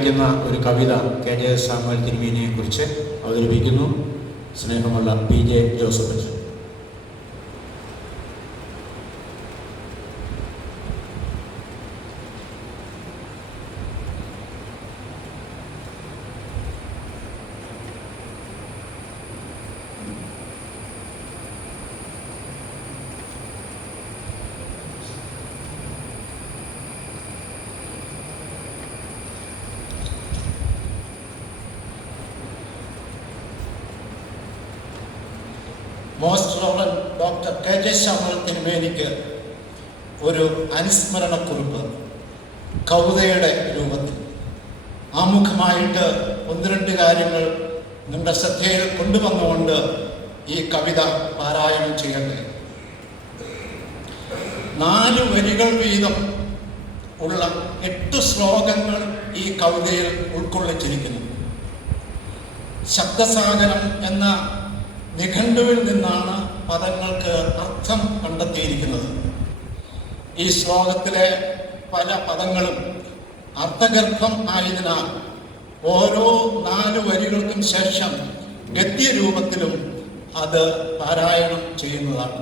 ക്കുന്ന ഒരു കവിത കെ ജെ സാമുവൽ തിരുമേനിയെ കുറിച്ച് അവതരിപ്പിക്കുന്നു. സ്നേഹമുള്ള P J Joseph. Most reverend doctor K J Shamal തിരുമേനിക്ക് ഒരു അനുസ്മരണക്കുറിപ്പ് കവിതയുടെ രൂപത്തിൽ. ആമുഖമായിട്ട് ഒന്ന് രണ്ട് കാര്യങ്ങൾ നിങ്ങളുടെ ശ്രദ്ധയിൽ കൊണ്ടുവന്നുകൊണ്ട് ഈ കവിത പാരായണം ചെയ്യട്ടെ. നാല് വരികൾ വീതം ഉള്ള എട്ട് ശ്ലോകങ്ങൾ ഈ കവിതയിൽ ഉൾക്കൊള്ളിച്ചിരിക്കുന്നു. ശബ്ദസാഗരം എന്ന നിഘണ്ടുവിൽ നിന്നാണ് പദങ്ങൾക്ക് അർത്ഥം കണ്ടെത്തിയിരിക്കുന്നത്. ഈ ശ്ലോകത്തിലെ പല പദങ്ങളും അർത്ഥഗർഭം ആയതിനാൽ ഓരോ നാല് വരികൾക്കും ശേഷം ഗദ്യരൂപത്തിലും അത് പാരായണം ചെയ്യുന്നതാണ്.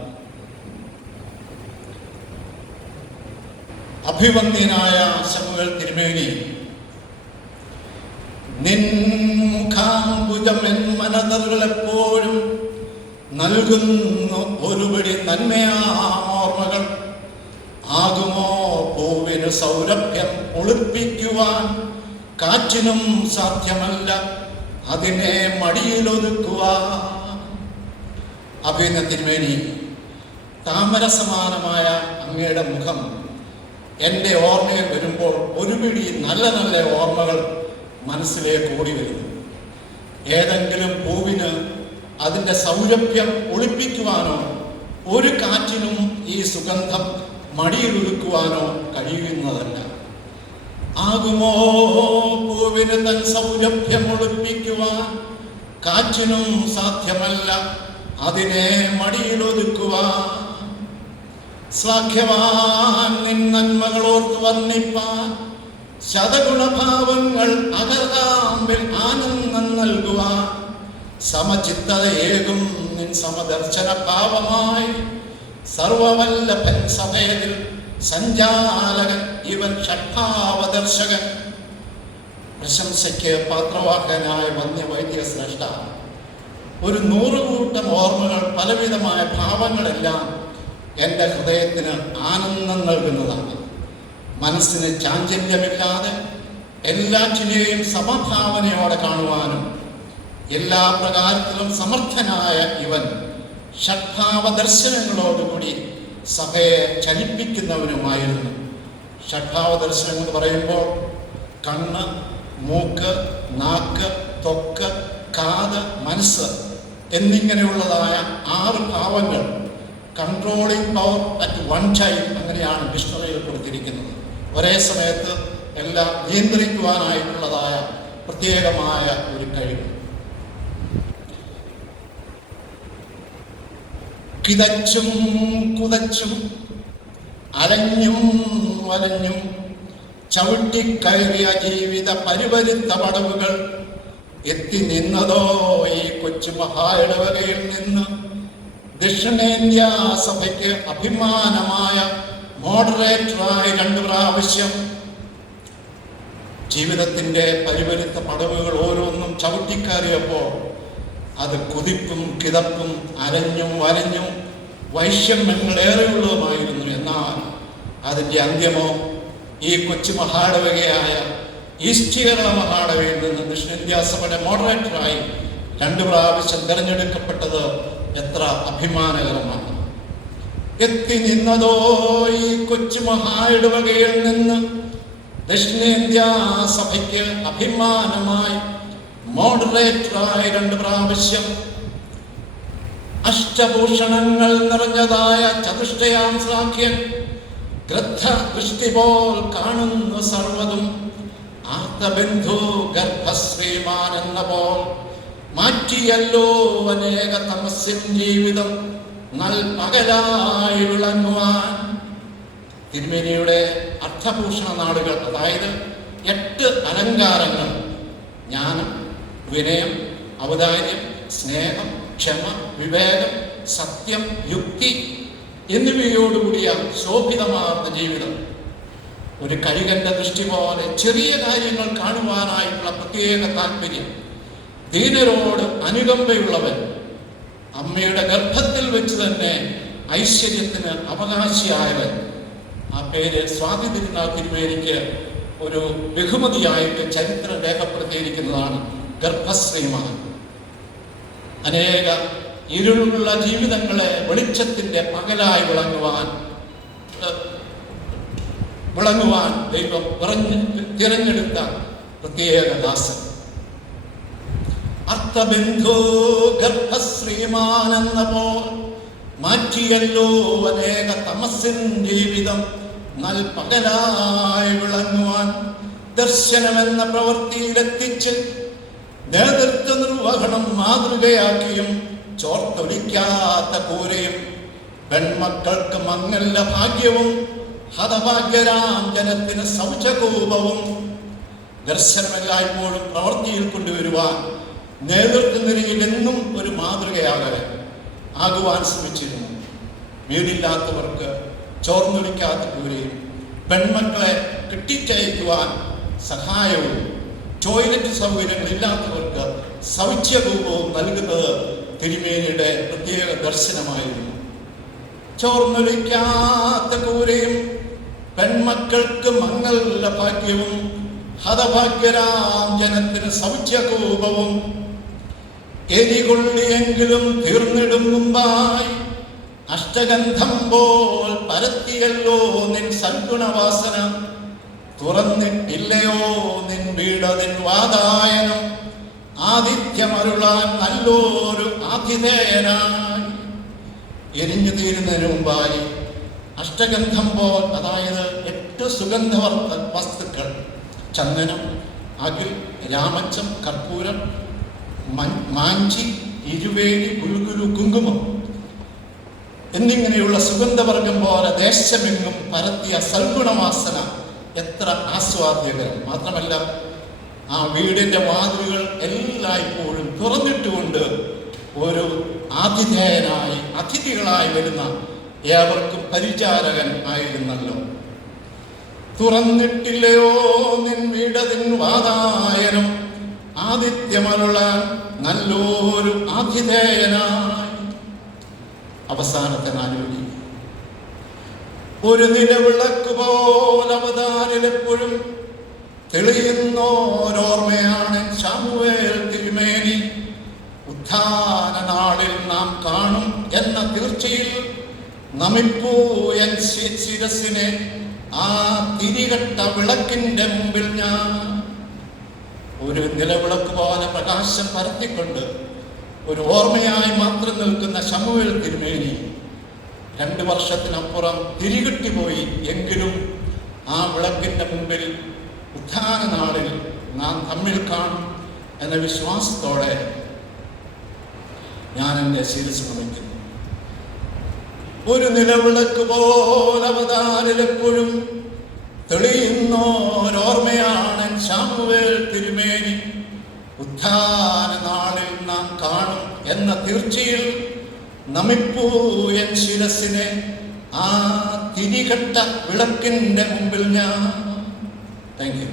അഭിവന്ദ്യനായ ശമുവൽ തിരുമേനി നിൻ മുഖാംബുജമെൻ മനതറുകളെപ്പോഴും നൽകുന്നു ഒരുപിടി നന്മയാമോർമ്മകൾ. ആകുമോ പൂവിന് സൗരഭ്യം ഒളിപ്പിക്കുവാൻ? കാറ്റിനും സാധ്യമല്ല അതിനെ മടിയിലൊതുക്കുവാൻ. അഭിന തിരുമേനി താമര സമാനമായ അങ്ങയുടെ മുഖം എന്റെ ഓർമ്മയിൽ വരുമ്പോൾ ഒരു പിടി നല്ല നല്ല ഓർമ്മകൾ മനസ്സിലേക്ക് ഓടി വരുന്നു. ഏതെങ്കിലും പൂവിന് അതിന്റെ സൗരഭ്യം ഒളിപ്പിക്കുവാനോ ഒരു കാറ്റിനും ഈ സുഗന്ധം മടിയിലൊരുക്കുവാനോ കഴിയുന്നതല്ല. ആകുമോ പൂവിന് തൻ സൗരഭ്യം ഒളിപ്പിക്കുവാൻ? കാറ്റിനും സാധ്യമല്ല അതിനെ മടിയിലൊതുക്കുവാൻ. സാഖ്യവാൻ നിൻ നന്മകളോർത്ത് വർണിപ്പാൻ. ശതഗുണഭാവങ്ങൾ അകർകാമ്പിൽ ആനന്ദം നൽകുവാൻ. സമചിത്തതയേകും നിൻ സമദർശന ഭാവമായി സർവവല്ലഭൻ സഭയിൽ സഞ്ചാലകൻ ഇവൻ ഷഡ്ഭാവദർശകൻ പ്രശംസയ്ക്ക് പാത്രവാഹകനായ വന്യവൈദ്യ ശ്രേഷ്ഠ ഒരു നൂറുകൂട്ടം ഓർമ്മകൾ പലവിധമായ ഭാവങ്ങളെല്ലാം എന്റെ ഹൃദയത്തിന് ആനന്ദം നൽകുന്നതാണ്. മനസ്സിന് ചാഞ്ചല്യമില്ലാതെ എല്ലാറ്റിനെയും സമഭാവനയോടെ കാണുവാനും എല്ലാ പ്രകാരത്തിലും സമർത്ഥനായ ഇവൻ ഷഡ്ഭാവ ദർശനങ്ങളോടുകൂടി സഭയെ ചലിപ്പിക്കുന്നവനുമായിരുന്നു. ഷഡ്ഭാവ ദർശനം എന്ന് പറയുമ്പോൾ കണ്ണ് മൂക്ക് നാക്ക് തൊക്ക് കാത് മനസ്സ് എന്നിങ്ങനെയുള്ളതായ ആറ് ഭാവങ്ങൾ controlling power at one time അങ്ങനെയാണ് ഡിക്ഷണറിയിൽ കൊടുത്തിരിക്കുന്നത്. ഒരേ സമയത്ത് എല്ലാം നിയന്ത്രിക്കുവാനായിട്ടുള്ളതായ പ്രത്യേകമായ ഒരു കഴിവ്. കിതച്ചും കുതച്ചും അലഞ്ഞും വലഞ്ഞും ചവിട്ടിക്കയറിയ ജീവിത പരിവരുത്ത പടവുകൾ എത്തി നിന്നതോ ഈ കൊച്ചു മഹായിടവകയിൽ നിന്ന്. ദക്ഷിണേന്ത്യ സഭയ്ക്ക് അഭിമാനമായ മോഡറേറ്ററായി രണ്ടു പ്രാവശ്യം. ജീവിതത്തിന്റെ പരിവരുത്ത പടവുകൾ ഓരോന്നും ചവിട്ടിക്കയറിയപ്പോൾ അത് കുതിപ്പും കിതപ്പും അരഞ്ഞും വരഞ്ഞും വൈഷമ്യങ്ങളേറെയുള്ളതുമായിരുന്നു എന്നാൽ അതിന്റെ അന്ത്യമോ ഈ കൊച്ചു മഹാടവകയായ ഈസ്റ്റ് കേരള മഹാടവയിൽ നിന്ന് ദക്ഷിണേന്ത്യാസഭയുടെ മോഡറേറ്ററായി രണ്ടു പ്രാവശ്യം തിരഞ്ഞെടുക്കപ്പെട്ടത് എത്ര അഭിമാനകരമാണ്. എത്തി നിന്നതോ ഈ കൊച്ചു മഹായിടവകയിൽ നിന്ന് ദക്ഷിണേന്ത്യാ സഭയ്ക്ക് അഭിമാനമായി മോഡറേറ്ററായി രണ്ട് പ്രാവശ്യം. അഷ്ടഭൂഷണങ്ങൾ നിറഞ്ഞതായ ചതുഷ്ടയാം സാഖ്യം. ഗ്രദ്ധ ദൃഷ്ടി പോൽ കാണുന്ന സർവതും. ആർത്തബന്ധു ഗർഭശ്രീമാൻ എന്ന പോൽ മാറ്റിയല്ലോ അനേക തമസ്യൻ ജീവിതം. നൽ പകലായി വിളങ്ങുവാൻ. തിരുമേനിയുടെ അർത്ഥഭൂഷണ നാടുകൾ അതായത് എട്ട് അലങ്കാരങ്ങൾ ജ്ഞാനം വിനയം ഔദാര്യം സ്നേഹം ക്ഷമ വിവേകം സത്യം യുക്തി എന്നിവയോടുകൂടിയ ശോഭിതമാർന്ന ജീവിതം. ഒരു കഴുകന്റെ ദൃഷ്ടി പോലെ ചെറിയ കാര്യങ്ങൾ കാണുവാനായിട്ടുള്ള പ്രത്യേക താല്പര്യം ദീനരോട് അനുകമ്പയുള്ളവൻ അമ്മയുടെ ഗർഭത്തിൽ വെച്ച് തന്നെ ഐശ്വര്യത്തിന് അവകാശിയായവൻ. ആ പേര് സ്വാതി തിരുനാൾ തിരുമേനിക്ക് ഒരു ബഹുമതിയായിട്ട് ചരിത്രം രേഖപ്പെടുത്തിയിരിക്കുന്നതാണ് ഗർഭശ്രീമാൻ അനേക ഇരുളുള്ള ജീവിതങ്ങളെ വെളിച്ചത്തിന്റെ പകലായി വിളങ്ങുവാൻ വിളങ്ങുവാൻ ദൈവം പറഞ്ഞ് തിരഞ്ഞെടുത്ത പ്രത്യേക ദാസൻ. അർത്ഥബന്ധോ ഗർഭശ്രീമാനെന്ന പോൽ മാറ്റിയല്ലോ അനേക തമസിൻ ജീവിതം നൽപകലായി വിളങ്ങുവാൻ ദർശനമെന്ന പ്രവൃത്തിയിലെത്തിച്ച് നേതൃത്വ നിർവഹണം മാതൃകയാക്കിയും ചോർത്തൊലിക്കാത്ത കൂരയും പെൺമക്കൾക്ക് മങ്ങല്ല ഭാഗ്യവും ഹതഭാഗ്യരാം ജനത്തിന് ശൗചകൂപവും ദർശനമെല്ലായ്പ്പോഴും പ്രവൃത്തിയിൽ കൊണ്ടുവരുവാൻ നേതൃത്വ നിരയിൽ എന്നും ഒരു മാതൃകയാകെ ആകുവാൻ ശ്രമിച്ചിരുന്നു. വീടില്ലാത്തവർക്ക് ചോർന്നൊലിക്കാത്ത കൂരയും പെൺമക്കളെ കെട്ടിച്ചയക്കുവാൻ സഹായവും ടോയ്ലറ്റ് സൗകര്യങ്ങളില്ലാത്തവർക്ക് ശൗച്യകൂപവും നൽകുന്നത് തിരുമേനിയുടെ പ്രത്യേക ദർശനമായിരുന്നു. ചോർന്നൊലിക്കാത്ത കൂരയും പെൺമക്കൾക്ക് മംഗള ഭാഗ്യവും ഹതഭാഗ്യരാം ജനത്തിന് സൗജ്യകൂപവും എരികൊള്ളിയെങ്കിലും തീർന്നിടും മുമ്പായി. അഷ്ടഗന്ധം പോൽ പരത്തിയല്ലോ നിൻ സൽഗുണവാസന തുറന്നിട്ടില്ലയോ നിൻ വീടതിൻ വാതായനം. ആതിഥ്യമരുളാൻ നല്ലൊരു ആതിഥേയനായി. എരിഞ്ഞു തീരുന്നതിന് മുമ്പായി അഷ്ടഗന്ധം പോൽ അതായത് എട്ട് സുഗന്ധവർത്ത വസ്തുക്കൾ. ചന്ദനം അകിൽ രാമച്ചം കർപ്പൂരം മാഞ്ചി ഇരുവേലി ഗുരുഗുരു കുങ്കുമം എന്നിങ്ങനെയുള്ള സുഗന്ധവർഗം പോലെ ദേശമെങ്ങും പരത്തിയ സൽഗുണവാസന എത്ര ആസ്വാദ്യകരം. മാത്രമല്ല ആ വീടിന്റെ വാതിലുകൾ എല്ലായ്പ്പോഴും തുറന്നിട്ടുകൊണ്ട് ഒരു ആതിഥേയനായി അതിഥികളായി വരുന്ന ഏവർക്കും പരിചാരകൻ ആയിരുന്നല്ലോ. തുറന്നിട്ടില്ലയോ നിൻ വീടതിൻ വാതായനം? ആദിത്യമരുളാൻ നല്ലൊരു ആതിഥേയനായി. അവസാനത്തെ നാലുവരി ഒരു നിലവിളക്ക് പോലെ തെളിയുന്ന തെളിയുന്നോരോർമ്മയാണ് ശാമുവേൽ തിരുമേനി. ഉത്ഥാന നാളിൽ നാം കാണും എന്ന തീർച്ചയിൽ നമിപ്പൂ ആ തിരികട്ട വിളക്കിന്റെ മുമ്പിൽ ഞാൻ ഒരു നിലവിളക്ക് പോലെ പ്രകാശം പരത്തിക്കൊണ്ട് ഒരു ഓർമ്മയായി മാത്രം നിൽക്കുന്ന ശമുവേൽ തിരുമേനി. രണ്ട് വർഷത്തിനപ്പുറം പോയി എങ്കിലും ആ വിളക്കിന്റെ മുമ്പിൽ ഉത്ഥാന നാളിൽ നാം തമ്മിൽ കാണും എന്ന വിശ്വാസത്തോടെ ഞാൻ എന്റെ ശിരസ് നമിക്കുന്നു ഒരു നിലവിളക്ക് പോലെ തെളിയുന്നോരോർമ്മയാണ് ശാമുവേൽ തിരുമേനി. ഉത്ഥാന നാളിൽ നാം കാണും എന്ന തീർച്ചയിൽ നമിപ്പൂ എൻ ശിരസിനെ ആ തിരികെട്ട വിളക്കിന്റെ മുമ്പിൽ ഞാൻ താങ്ക് യു